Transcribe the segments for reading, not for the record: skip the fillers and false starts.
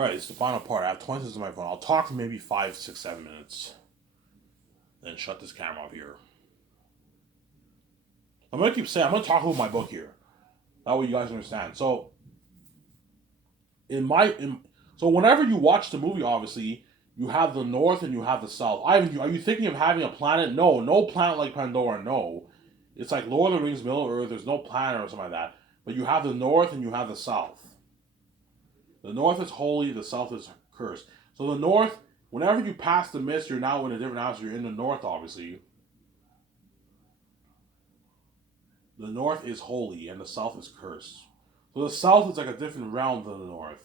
All right, it's the final part. I have 20 seconds on my phone. I'll talk for maybe 5, 6, 7 minutes. Then shut this camera off here. I'm gonna keep saying I'm gonna talk about my book here. That way you guys understand. So so whenever you watch the movie, obviously you have the North and you have the South. Ivan, are you thinking of having a planet? No, no planet like Pandora. No, it's like Lord of the Rings, Middle Earth. There's no planet or something like that. But you have the North and you have the South. The North is holy. The South is cursed. So the North, whenever you pass the mist, you're now in a different house. You're in the North, obviously. The North is holy and the South is cursed. So the South is like a different realm than the North.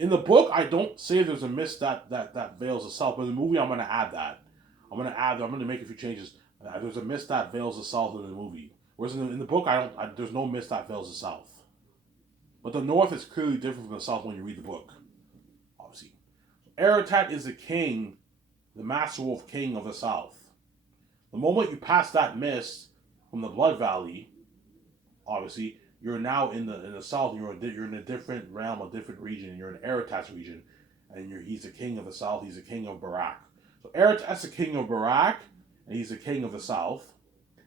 In the book, I don't say there's a mist that veils the South, but in the movie, I'm going to add that. I'm going to make a few changes. There's a mist that veils the South in the movie. Whereas in the book, there's no mist that veils the South. But the North is clearly different from the South when you read the book, obviously. Eretat is the king, the Master Wolf King of the South. The moment you pass that mist from the Blood Valley, obviously, you're now in the South. You're in a different realm, a different region. You're in Eretat's region, and he's the king of the South. He's the king of Barak. So Eretat's the king of Barak, and he's the king of the South.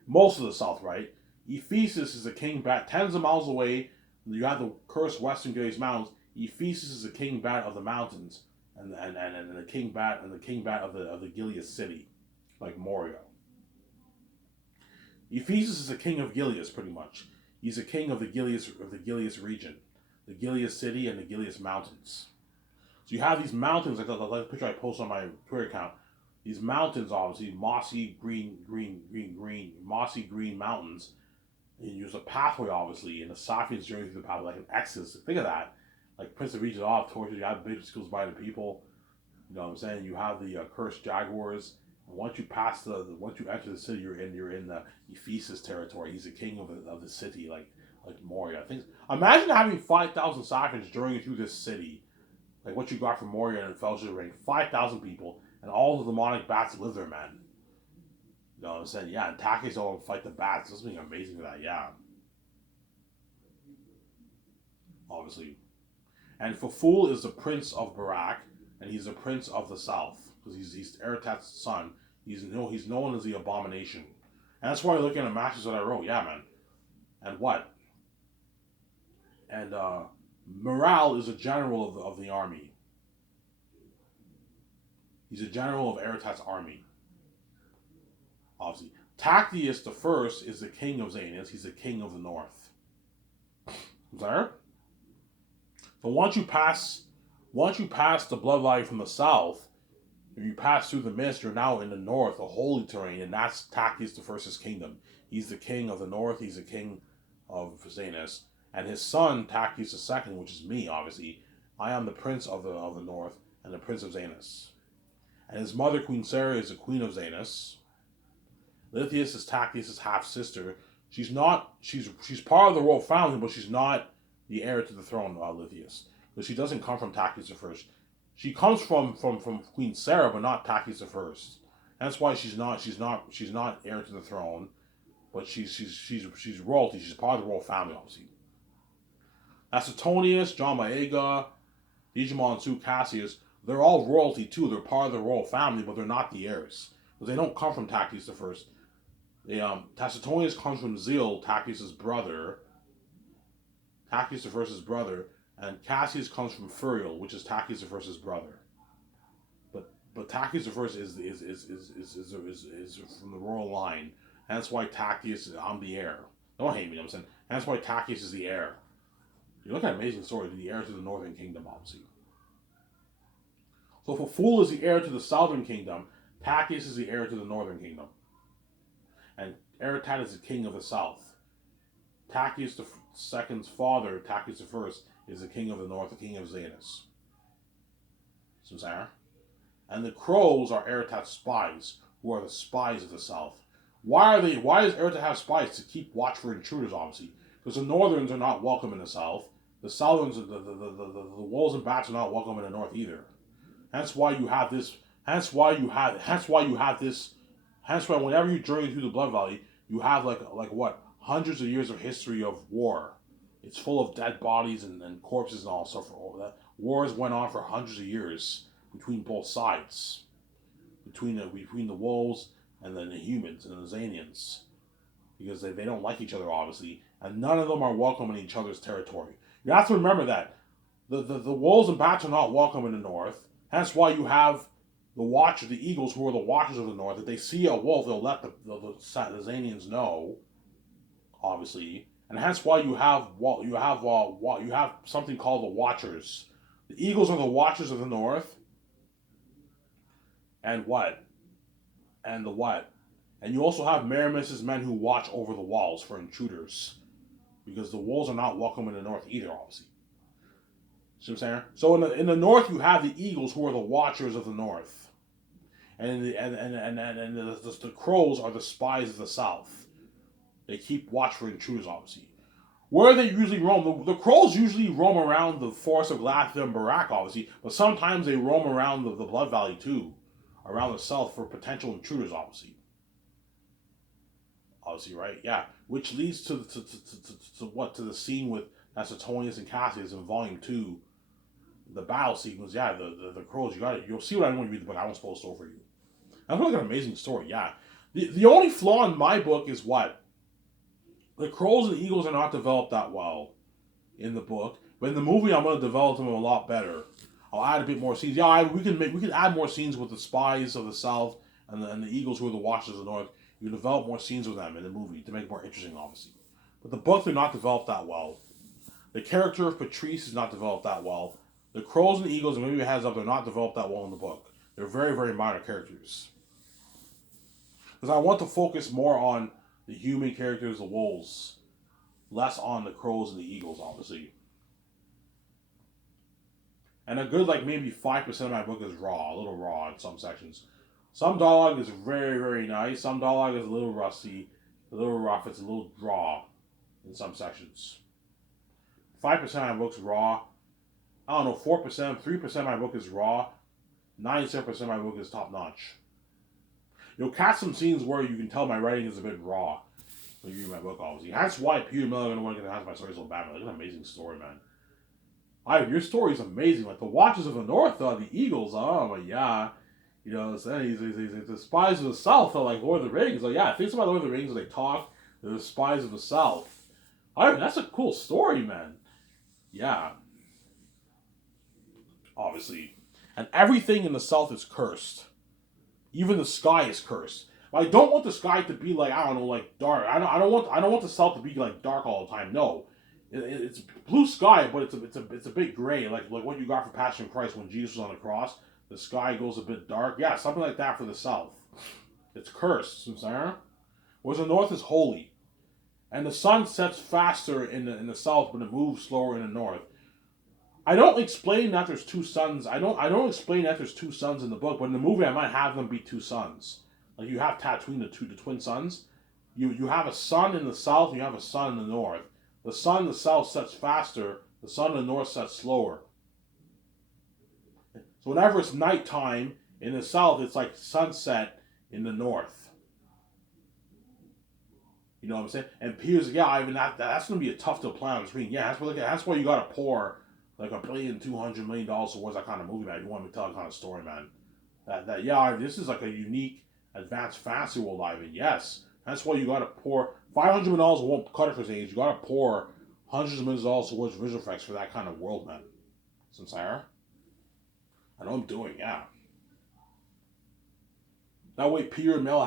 Most of the South, right? Ephesus is the king bat tens of miles away. You have the cursed Western Gilead Mountains. Ephesus is the king bat of the mountains, and the king bat of the Gilead city, like Moria. Ephesus is the king of Gilead, pretty much. He's the king of the Gilead region, the Gilead city and the Gilead mountains. So you have these mountains, like the picture I posted on my Twitter account. These mountains, obviously, mossy green mountains. And you use a pathway, obviously, and the Safians journey through the pathway, like an Exodus. Think of that. Like Prince of Egypt off, tortured, you have big schools by the people. You know what I'm saying? You have the cursed jaguars. And once you enter the city, you're in the Ephesus territory. He's the king of the city, like Moria. Imagine having 5,000 Safians journeying through this city, like what you got from Moria and Fellowship Ring. 5,000 people, and all the demonic bats live there, man. You know what I'm saying? Yeah, and Take's all fight the bats. This is something amazing for that, yeah. Obviously. And Faful is the prince of Barak, and he's the prince of the south. Because he's Eretat's son. He's known as the abomination. And that's why I look at the matches that I wrote, yeah, man. And what? And Morale is a general of the army. He's a general of Eretat's army. Obviously. Tactius the first is the king of Xanas. He's the king of the north. Is there? But once you pass the blood valley from the south, if you pass through the mist, you're now in the north, the holy terrain, and that's Tactius the first's kingdom. He's the king of the north. He's the king of Xanas, and his son Tactius the second, which is me, obviously. I am the prince of the north and the prince of Xanas, and his mother Queen Sarah is the queen of Xanas. Lithius is Tactius' half sister. She's part of the royal family, but she's not the heir to the throne, Lithius, because she doesn't come from Tactius the first. She comes from Queen Sarah, but not Tactius the first. That's why she's not heir to the throne, but she's royalty. She's part of the royal family, obviously. Acetonius, John Maega, Digimon Su Cassius, they're all royalty too. They're part of the royal family, but they're not the heirs because they don't come from Tactius the first. Tacitonius comes from Zeal, Tactius' brother. Tactius the first's brother, and Cassius comes from Furiel, which is Tactius the first's brother. But Tactius the first is from the royal line. And that's why Tactius, I'm the heir. Don't hate me, I'm saying. And that's why Tactius is the heir. You look at Amazing Story, the heir to the Northern Kingdom, obviously. So Faful is the heir to the Southern Kingdom. Tactius is the heir to the Northern Kingdom. And Eretat is the king of the South. Tactius the second's father, Tactius the first, is the king of the North, the king of Xanas. Samsara. And the crows are Eretat's spies, who are the spies of the South. Why does Eretat have spies? To keep watch for intruders, obviously. Because the Northerns are not welcome in the South. The Southerns, the wolves and bats are not welcome in the North either. Hence why you have this. Hence why whenever you journey through the Blood Valley, you have like what, hundreds of years of history of war. It's full of dead bodies and corpses and all stuff. That wars went on for hundreds of years between both sides, between the wolves and then the humans and the Xanians, because they don't like each other obviously, and none of them are welcome in each other's territory. You have to remember that the wolves and bats are not welcome in the north. Hence why you have the eagles, who are the watchers of the north. If they see a wolf, they'll let the Xanians know, obviously, and hence why you have something called the Watchers. The Eagles are the Watchers of the North, and what? And the what? And you also have Maramis's men who watch over the walls for intruders, because the wolves are not welcome in the North either, obviously. See what I'm saying? So in the North, you have the Eagles, who are the Watchers of the North, and the Crows are the spies of the South. They keep watch for intruders, obviously. Where they usually roam, the Crows usually roam around the forest of Lathia and Barak, obviously, but sometimes they roam around the Blood Valley too, around the south for potential intruders, obviously. Obviously, right? Yeah. Which leads to the scene with Suetonius and Cassius in Volume 2, the battle sequence. Yeah, the Crows, you'll see what I mean when you read the book. I won't spoil the story for you. That's like an amazing story, yeah. The only flaw in my book is what? The Crows and the Eagles are not developed that well in the book, but in the movie I'm going to develop them a lot better. I'll add a bit more scenes. Yeah, we can add more scenes with the spies of the South and the Eagles, who are the Watchers of the North. You can develop more scenes with them in the movie to make it more interesting, obviously. But the book, they're not developed that well. The character of Patrice is not developed that well. The Crows and the Eagles, and maybe a heads up, they're not developed that well in the book. They're very, very minor characters. Because I want to focus more on the human characters, the wolves, less on the Crows and the Eagles, obviously. And a good, like, maybe 5% of my book is raw, a little raw in some sections. Some dialogue is very, very nice. Some dialogue is a little rusty, a little rough. It's a little raw in some sections. 5% of my book's raw. I don't know, 4%, 3% of my book is raw. 97% of my book is top notch. You'll catch some scenes where you can tell my writing is a bit raw when you read my book, obviously. That's why Peter Miller gonna want to get the House of My Story so bad, man. It's an amazing story, man. Your story is amazing. Like the Watchers of the North, the Eagles. Oh my yeah, you know, he's the spies of the South are like Lord of the Rings. Like yeah, think about Lord of the Rings when they talk. They're the spies of the South. That's a cool story, man. Yeah, obviously, and everything in the South is cursed. Even the sky is cursed. I don't want the sky to be like, I don't know, like dark. I don't want the South to be like dark all the time. No, it's blue sky, but it's a bit gray, like what you got for Passion of Christ when Jesus was on the cross. The sky goes a bit dark. Yeah, something like that for the South. It's cursed, Sarah. Whereas the North is holy, and the sun sets faster in the South, but it moves slower in the North. I don't explain that there's two suns. I don't explain that there's two suns in the book, but in the movie I might have them be two suns. Like you have Tatooine, the twin suns. You have a sun in the south and you have a sun in the north. The sun in the south sets faster, the sun in the north sets slower. So whenever it's nighttime in the south, it's like sunset in the north. You know what I'm saying? And Peter's like, yeah, Ivan, that's gonna be a tough to apply on the screen. Yeah, that's why you gotta pour like $1,200,000,000 towards that kind of movie, man. If you want me to tell that kind of story, man. This is like a unique, advanced fantasy world, Ivan. Yes, that's why you gotta pour $500 million won't cut it for things. You gotta pour hundreds of millions of dollars towards visual effects for that kind of world, man. Sincere? I know I'm doing, yeah. That way, Peter and Mel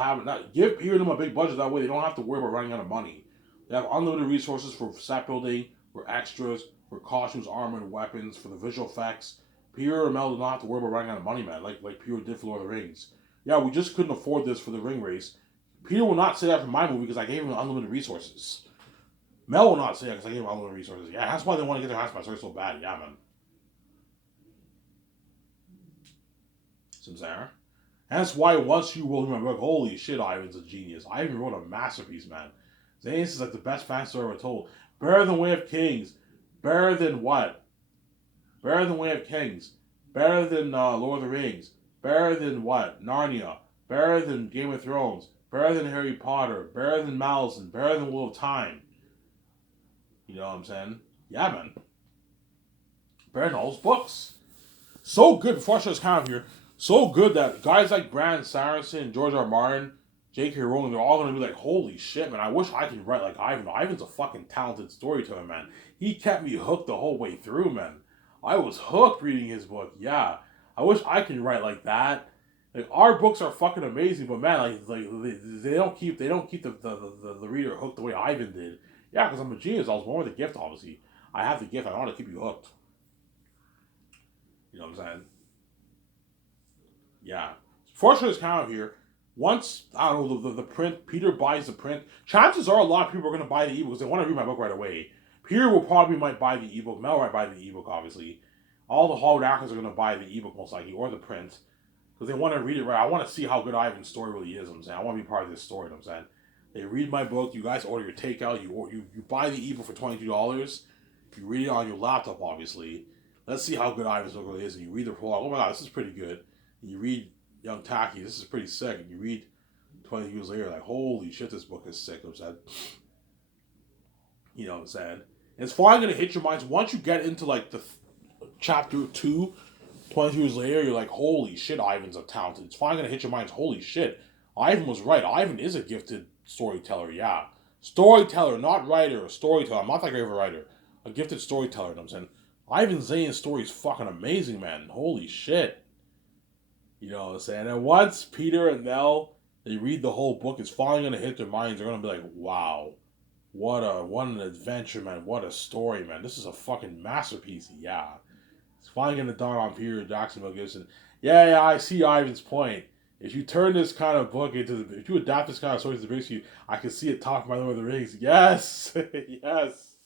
give Peter and them a big budget. That way, they don't have to worry about running out of money. They have unlimited resources for set building, for extras, for costumes, armor, and weapons, for the visual effects. Peter and Mel do not have to worry about running out of money, man, like Peter did for Lord of the Rings. Yeah, we just couldn't afford this for the ring race. Peter will not say that for my movie because I gave him unlimited resources. Mel will not say that because I gave him unlimited resources. Yeah, that's why they want to get their House of My Story so bad. Yeah, man. Sincere? And that's why once you will read my book, holy shit, Ivan's a genius. Ivan wrote a masterpiece, man. Xanius is like the best fan story ever told. Better than Way of Kings. Better than what? Better than Way of Kings. Better than Lord of the Rings. Better than what? Narnia. Better than Game of Thrones. Better than Harry Potter. Better than Malison. Better than Wheel of Time. You know what I'm saying? Yeah, man. Baron all those books. So good, before I shut this count here, so good that guys like Brandon Sanderson, George R. Martin, J.K. Rowling, they're all going to be like, holy shit, man, I wish I could write like Ivan. Ivan's a fucking talented storyteller, man. He kept me hooked the whole way through, man. I was hooked reading his book, yeah. I wish I could write like that. Like, our books are fucking amazing, but man, they don't keep the reader hooked the way Ivan did. Yeah, because I'm a genius. I was born with a gift, obviously. I have the gift. I want to keep you hooked. You know what I'm saying? Yeah. Fortunately, it's kind of here. Once, I don't know, the print, Peter buys the print, chances are a lot of people are going to buy the ebook because they want to read my book right away. Peter will probably might buy the ebook. Mel might buy the ebook, obviously. All the Hollywood actors are going to buy the ebook most likely, or the print, because they want to read it right. I want to see how good Ivan's story really is, I'm saying. I want to be part of this story, I'm saying. They read my book, you guys order your takeout, you buy the ebook for $22, you read it on your laptop, obviously. Let's see how good Ivan's book really is, and you read the prologue. Oh my god, this is pretty good. And you read Young Taki, this is pretty sick. And you read 20 years later, like, holy shit, this book is sick. I'm saying, you know what I'm saying? And it's finally gonna hit your minds once you get into like the chapter 2, 20 years later. You're like, holy shit, Ivan's a talented. It's finally gonna hit your minds. Holy shit, Ivan was right. Ivan is a gifted storyteller. Yeah, storyteller, not writer. A storyteller. I'm not that great of a writer. A gifted storyteller. You know what I'm saying? Ivan Zane's story is fucking amazing, man. Holy shit. You know what I'm saying? And once Peter and Nell, they read the whole book, it's finally gonna hit their minds. They're gonna be like, wow, what an adventure, man. What a story, man. This is a fucking masterpiece. Yeah. It's finally gonna dawn on Peter Jacksonville Gibson. Yeah, I see Ivan's point. If you turn this kind of book if you adapt this kind of story to the big screen, I can see it topped by Lord of the Rings. Yes, yes,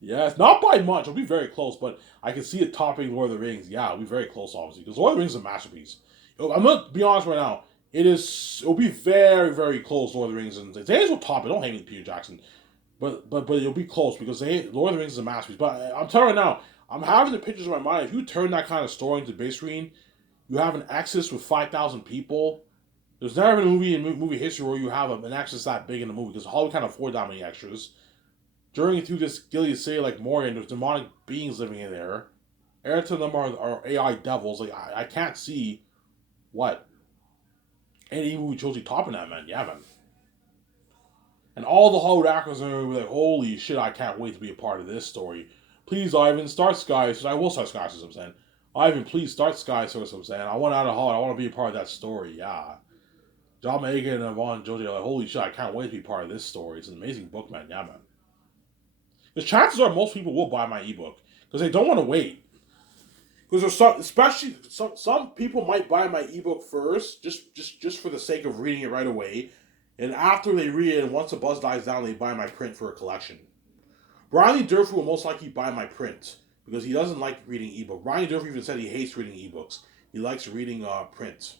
yes. Not by much. It'll be very close, but I can see it topping Lord of the Rings. Yeah, it'll be very close, obviously, because Lord of the Rings is a masterpiece. I'm gonna be honest right now. It'll be very, very close. Lord of the Rings, and Zanes will top it. Don't hate me, Peter Jackson, but it'll be close because Lord of the Rings is a masterpiece. But I'm telling you right now, I'm having the pictures in my mind. If you turn that kind of story into the big screen, you have an Exodus with 5,000 people. There's never been a movie in movie history where you have an Exodus that big in the movie because Hollywood can't afford that many extras. During and through this Gilead City like Moria, there's demonic beings living in there. Air to them are AI devils. Like I can't see what any movie trilogy topping that, man. Yeah, man. And all the Hollywood actors are going to be like, holy shit, I can't wait to be a part of this story. Please, Ivan, start Sky Source. I will start Sky Source, I'm saying. Ivan, please start Sky Source, I'm saying. I want out of Hollywood. I want to be a part of that story, yeah. John Megan and Yvonne Joji are like, holy shit, I can't wait to be part of this story. It's an amazing book, man. Yeah, man. Because chances are most people will buy my ebook. Because they don't want to wait. Because there's some, especially some people might buy my ebook first, just for the sake of reading it right away. And after they read it, and once the buzz dies down, they buy my print for a collection. Brian Lee Durfee will most likely buy my print because he doesn't like reading ebook. Brian Lee Durfee even said he hates reading ebooks. He likes reading print.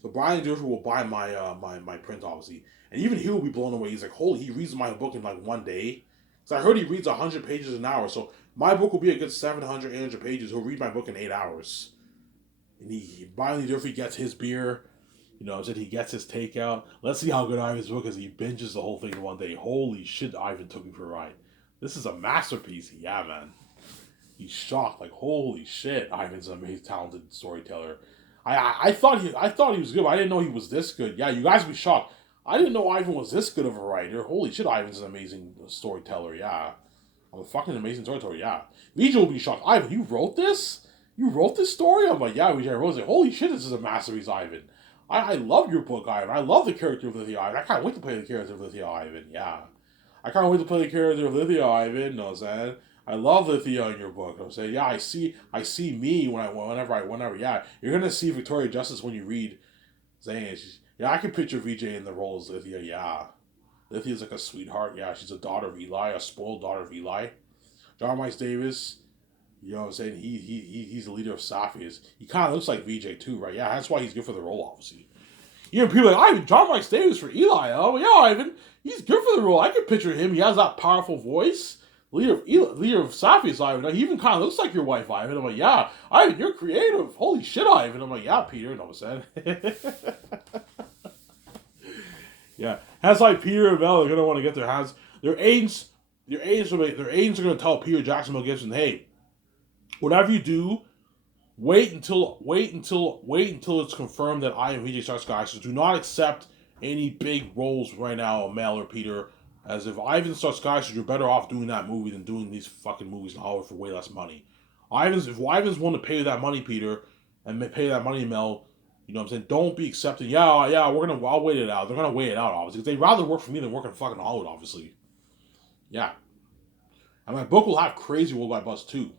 So Brian Lee Durfee will buy my print, obviously. And even he will be blown away. He's like, holy, he reads my book in like one day. Because I heard he reads 100 pages an hour. So my book will be a good 700, 800 pages. He'll read my book in 8 hours. And Brian Lee Durfee gets his beer. You know, he gets his takeout. Let's see how good Ivan's book is. He binges the whole thing in one day. Holy shit, Ivan took me for a ride. This is a masterpiece. Yeah, man. He's shocked. Like, holy shit, Ivan's an amazing, talented storyteller. I thought he was good, but I didn't know he was this good. Yeah, you guys be shocked. I didn't know Ivan was this good of a writer. Holy shit, Ivan's an amazing storyteller. Yeah, I'm a fucking amazing storyteller. Yeah, Vijay will be shocked. Ivan, you wrote this? You wrote this story? I'm like, yeah, Vijay, I wrote it. Holy shit, this is a masterpiece, Ivan. I love your book, Ivan. I love the character of Lithia Ivan. I can't wait to play the character of Lithia Ivan. Yeah. I can't wait to play the character of Lithia Ivan. No, saying I love Lithia in your book. I'm saying, yeah, I see me whenever. Yeah, you're gonna see Victoria Justice when you read Zane. Yeah, I can picture VJ in the role as Lithia. Yeah, Lithia's like a sweetheart. Yeah, she's a daughter of Eli, a spoiled daughter of Eli. John Miles Davis. You know what I'm saying? He's the leader of Sapphires. He kind of looks like VJ too, right? Yeah, that's why he's good for the role, obviously. You know, people are like, Ivan, John Miles Davis for Eli. Oh, yeah, Ivan, he's good for the role. I can picture him. He has that powerful voice. Leader of Sapphires, Ivan. He even kind of looks like your wife, Ivan. I'm like, yeah, Ivan, you're creative. Holy shit, Ivan. I'm like, yeah, Peter. No, what I'm saying. Yeah, that's like Peter and Mel are gonna want to get their agents their agents are going to tell Peter Jackson, Mel Gibson, hey, whatever you do, wait until it's confirmed that I am VJ Starsky. So do not accept any big roles right now, Mel or Peter. As if Ivan Starsky, you're better off doing that movie than doing these fucking movies in Hollywood for way less money. If Ivan's willing to pay that money, Peter, and pay that money, Mel, you know what I'm saying? Don't be accepting. Yeah, I'll wait it out. They're gonna wait it out, obviously, because they'd rather work for me than work in fucking Hollywood, obviously. Yeah, and my book will have crazy worldwide buzz too.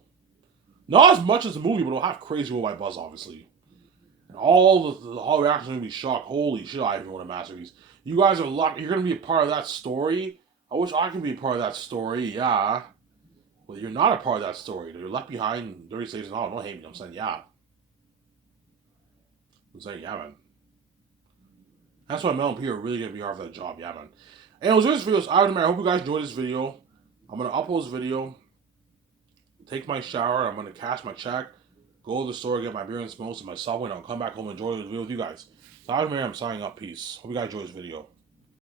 Not as much as the movie, but it'll have crazy worldwide buzz, obviously. And all the reactions are gonna be shocked. Holy shit! I even wrote a masterpiece. You guys are lucky. You're gonna be a part of that story. I wish I could be a part of that story. Yeah. Well, you're not a part of that story. You're left behind. Dirty Slaves and all. Don't hate me. I'm saying yeah. I'm saying yeah, man. That's why Mel and Peter are really gonna be hard for that job. Yeah, man. Anyways, this video. I hope you guys enjoyed this video. I'm gonna upload this video. Take my shower. I'm gonna cash my check. Go to the store, get my beer and smokes and my Subway, and I'll come back home and enjoy this video with you guys. So I'm signing up. Peace. Hope you guys enjoyed this video.